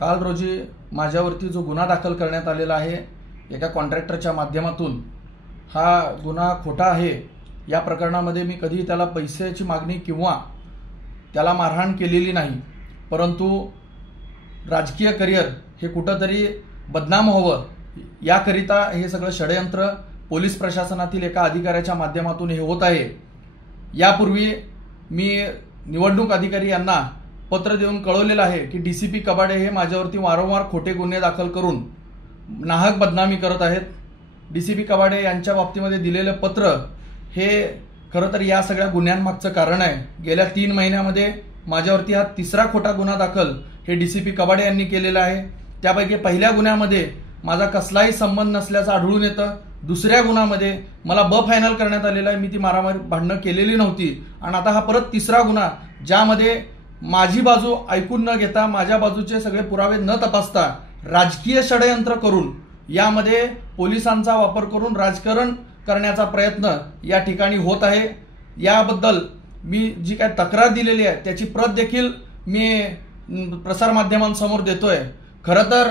काल रोजी माझ्यावरती जो गुन्हा दाखल करण्यात आलेला आहे एका कॉन्ट्रॅक्टरच्या माध्यमातून, हा गुन्हा खोटा आहे। या प्रकरणामध्ये मी कधी त्याला पैशाची मागणी किंवा त्याला मारहाण केलेली नाही, परंतु राजकीय करिअर हे कुठंतरी बदनाम व्हावं याकरिता हे सगळं षडयंत्र पोलीस प्रशासनातील एका अधिकाऱ्याच्या माध्यमातून हे होत आहे। यापूर्वी मी निवडणूक अधिकारी यांना पत्र देऊन कळवलेलं आहे की डीसीपी कबाडे हे माझ्यावरती वारंवार खोटे गुन्हे दाखल करून नाहक बदनामी करत आहेत। डीसीपी कबाडे यांच्या बाबतीमध्ये दिलेलं पत्र हे खरं तर या सगळ्या गुन्ह्यांमागचं कारण आहे। गेल्या 3 महिन्यामध्ये माझ्यावरती हा तिसरा खोटा गुन्हा दाखल हे डीसीपी कबाडे यांनी केलेला आहे। त्यापैकी पहिल्या गुन्ह्यामध्ये माझा कसलाही संबंध नसल्याचं आढळून येतं। दुसऱ्या गुन्ह्यामध्ये मला फायनल करण्यात आलेला आहे, मी ती मारामारी भांडणं केलेली नव्हती। आणि आता हा परत तिसरा गुन्हा ज्यामध्ये माझी बाजू ऐकून न घेता, माझ्या बाजूचे सगळे पुरावे न तपासता राजकीय षडयंत्र करून यामध्ये पोलिसांचा वापर करून राजकारण करण्याचा प्रयत्न या ठिकाणी होत आहे। याबद्दल मी जी काय तक्रार दिलेली आहे त्याची प्रत देखील मी प्रसारमाध्यमांसमोर देतोय। खरं तर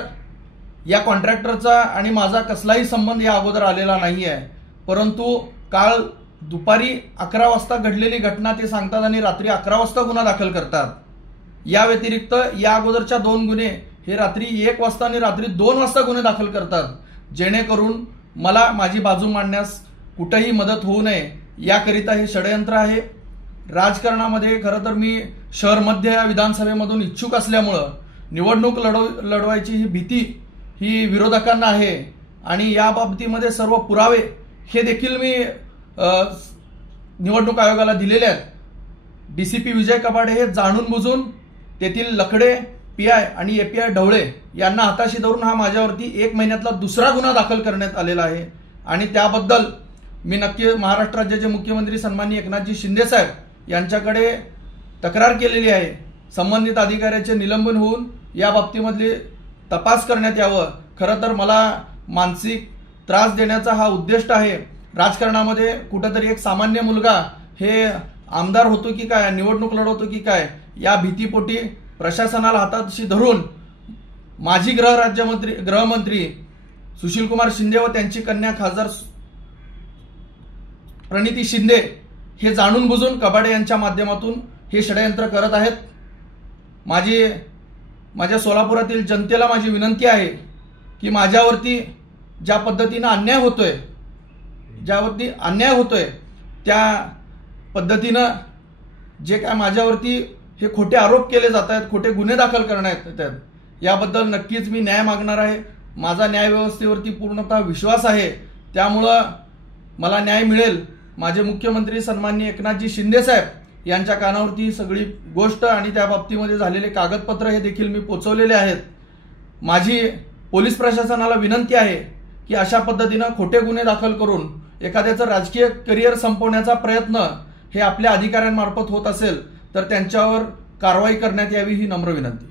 या कॉन्ट्रॅक्टरचा आणि माझा कसलाही संबंध या अगोदर आलेला नाही आहे, परंतु काल दुपारी 11 वाजता घडलेली घटना ते सांगतात आणि रात्री 11 वाजता गुन्हा दाखल करतात। या व्यतिरिक्त या अगोदरच्या 2 गुन्हे हे रात्री 1 वाजता आणि रात्री 2 वाजता गुन्हे दाखल करतात, जेणेकरून मला माझी बाजू मांडण्यास कुठेही मदत होऊ नये याकरिता हे षडयंत्र आहे। राजकारणामध्ये खरं तर मी शहर मध्य या विधानसभेमधून इच्छुक असल्यामुळं निवडणूक लढवायची ही भीती ही विरोधकांना आहे आणि या बाबतीमध्ये सर्व पुरावे हे देखील मी निवडणूक आयोगाला दिलेले आहेत। डीसीपी विजय कबाडे हे जाणून बुजून तेथील लकडे पीआय आणि एपीआय ढवळे यांना हाताशी धरून हा माझ्यावरती 1 महिन्यातला दुसरा गुन्हा दाखल करण्यात आलेला आहे आणि त्याबद्दल मी नक्की महाराष्ट्र राज्याचे मुख्यमंत्री सन्माननीय एकनाथजी शिंदे साहेब यांच्याकडे तक्रार केलेली आहे। संबंधित अधिकाऱ्याचे निलंबन होऊन या बाबतीमधले तपास करण्यात यावं। खरं तर मला मानसिक त्रास देण्याचा हा उद्दिष्ट आहे। राजकारणामध्ये कुठेतरी एक सामान्य मुलगा हे आमदार होतो की काय, निवडणूक लढवतो की काय, या भीतीपोटी प्रशासनाला हाताशी धरून माजी गृहमंत्री सुशीलकुमार शिंदे व त्यांची कन्या खासदार प्रणिती शिंदे हे जाणून बुजून कबाडे यांच्या माध्यमातून हे षडयंत्र करत आहेत। माझ्या सोलापुरातील जनतेला माझी विनंती आहे की माझ्यावरती ज्या पद्धतीने अन्याय होतोय त्या पद्धतीनं जे काय माझ्यावरती हे खोटे आरोप केले जात आहेत, खोटे गुन्हे दाखल करण्यात येतात, याबद्दल नक्कीच मी न्याय मागणार आहे। माझा न्याय व्यवस्थेवरती पूर्णतः विश्वास आहे, त्यामुळं मला न्याय मिळेल। माझे मुख्यमंत्री सन्माननीय एकनाथजी शिंदे साहेब यांच्या कानावरती सगळी गोष्ट आणि त्या बाबतीमध्ये झालेले कागदपत्र हे देखील मी पोचवलेले आहेत। माझी पोलीस प्रशासनाला विनंती आहे की अशा पद्धतीनं खोटे गुन्हे दाखल करून एखाद्याचं राजकीय करिअर संपवण्याचा प्रयत्न हे आपल्या अधिकाऱ्यांमार्फत होत असेल तर त्यांच्यावर कारवाई करण्यात यावी ही नम्र विनंती।